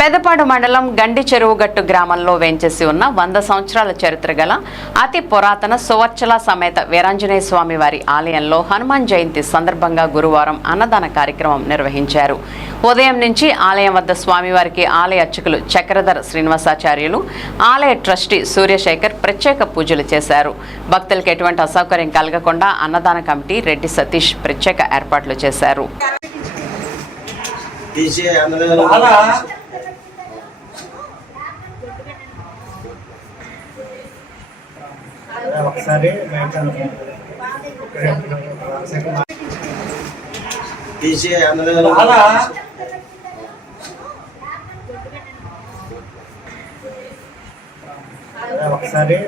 పెదపాడు మండలం గండి చెరువుగట్టు గ్రామంలో వేంచేసి ఉన్న 100 సంవత్సరాల చరిత్ర గల అతి పురాతన సువర్చల సమేత వీరాంజనేయ స్వామి వారి ఆలయంలో హనుమాన్ జయంతి సందర్భంగా గురువారం అన్నదాన కార్యక్రమం నిర్వహించారు. ఉదయం నుంచి ఆలయం వద్ద స్వామివారికి ఆలయ అర్చకులు చక్రధర్ శ్రీనివాసాచార్యులు, ఆలయ ట్రస్టీ సూర్యశేఖర్ ప్రత్యేక పూజలు చేశారు. భక్తులకు ఎటువంటి అసౌకర్యం కలగకుండా అన్నదాన కమిటీ రెడ్డి సతీష్ ప్రత్యేక ఏర్పాట్లు చేశారు. ఒకసారి ఒకసారి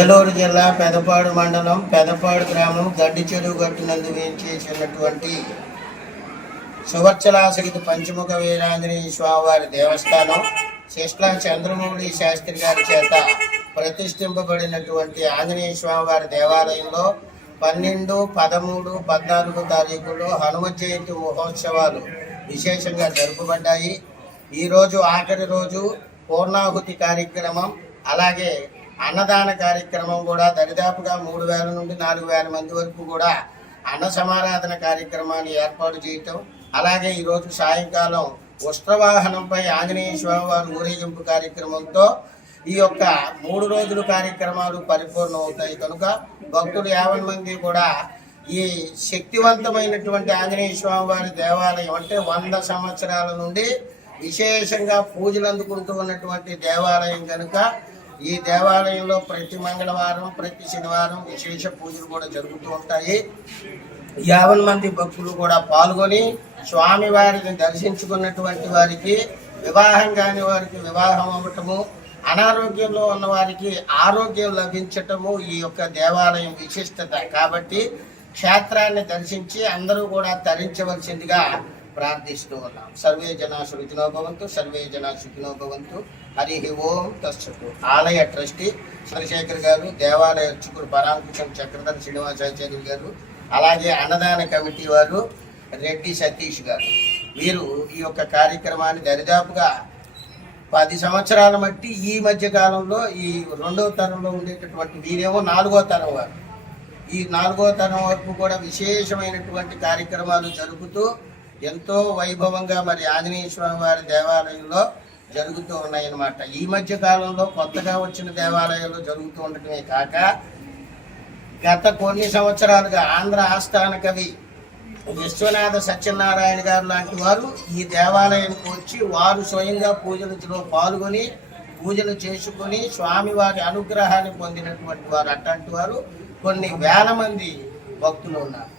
ఏలూరు జిల్లా పెదపాడు మండలం పెదపాడు గ్రామం గడ్డి చెరువు గట్టునందు వేయించేసినటువంటి సువర్చలాసగిత పంచముఖ వీరాంజనేయ స్వామివారి దేవస్థానం శిష్లా చంద్రమౌళి శాస్త్రి గారి చేత ప్రతిష్ఠింపబడినటువంటి ఆంజనేయ స్వామివారి దేవాలయంలో 12, 13, 14 తారీఖుల్లో హనుమ జయంతి మహోత్సవాలు విశేషంగా జరుపబడ్డాయి. ఈరోజు ఆఖరి రోజు పూర్ణాహుతి కార్యక్రమం, అలాగే అన్నదాన కార్యక్రమం కూడా దరిదాపుగా 3000 నుండి 4000 మంది వరకు కూడా అన్న సమారాధన కార్యక్రమాన్ని ఏర్పాటు చేయటం, అలాగే ఈరోజు సాయంకాలం ఉష్ట్రవాహనంపై ఆంజనేయ స్వామి వారి ఊరేగింపు కార్యక్రమంతో ఈ యొక్క 3 రోజుల కార్యక్రమాలు పరిపూర్ణం అవుతాయి. కనుక భక్తులు 50 మంది కూడా ఈ శక్తివంతమైనటువంటి ఆంజనేయ స్వామి వారి దేవాలయం అంటే 100 సంవత్సరాల నుండి విశేషంగా పూజలు అందుకుంటూ ఉన్నటువంటి దేవాలయం కనుక ఈ దేవాలయంలో ప్రతి మంగళవారం, ప్రతి శనివారం విశేష పూజలు కూడా జరుగుతూ ఉంటాయి. 50 మంది భక్తులు కూడా పాల్గొని స్వామివారిని దర్శించుకున్నటువంటి వారికి, వివాహం కాని వారికి వివాహం అవ్వటము, అనారోగ్యంలో ఉన్న వారికి ఆరోగ్యం లభించటము ఈ యొక్క దేవాలయం విశిష్టత. కాబట్టి క్షేత్రాన్ని దర్శించి అందరూ కూడా తరించవలసిందిగా ప్రార్థిస్తూ ఉన్నాం. సర్వే జనా సుఖినో భవంతు, సర్వే జనా సుఖినో భవంతు. హరి ఓం తస్సతు. ఆలయ ట్రస్టీ చంద్రశేఖర్ గారు, దేవాలయ అర్చకులు పరాంకుశం చక్రధర్ శ్రీనివాసాచార్యులు గారు, అలాగే అన్నదాన కమిటీ వారు రెడ్డి సతీష్ గారు, వీరు ఈ యొక్క కార్యక్రమాన్ని దరిదాపుగా 10 సంవత్సరాల మట్టి ఈ మధ్య కాలంలో ఈ 2వ తరంలో ఉండేటటువంటి వీరేమో 4వ తరం వారు, ఈ 4వ తరం వరకు కూడా విశేషమైనటువంటి కార్యక్రమాలు జరుగుతూ ఎంతో వైభవంగా మరి ఆంజనేయ స్వామి వారి దేవాలయంలో జరుగుతూ ఉన్నాయన్నమాట. ఈ మధ్య కాలంలో కొత్తగా వచ్చిన దేవాలయంలో జరుగుతూ ఉండటమే కాక గత కొన్ని సంవత్సరాలుగా ఆంధ్ర ఆస్థాన కవి విశ్వనాథ సత్యనారాయణ గారు లాంటి వారు ఈ దేవాలయానికి వచ్చి వారు స్వయంగా పూజలలో పాల్గొని పూజలు చేసుకుని స్వామివారి అనుగ్రహాన్ని పొందినటువంటి వారు. అట్లాంటి వారు కొన్ని వేల మంది భక్తులు ఉన్నారు.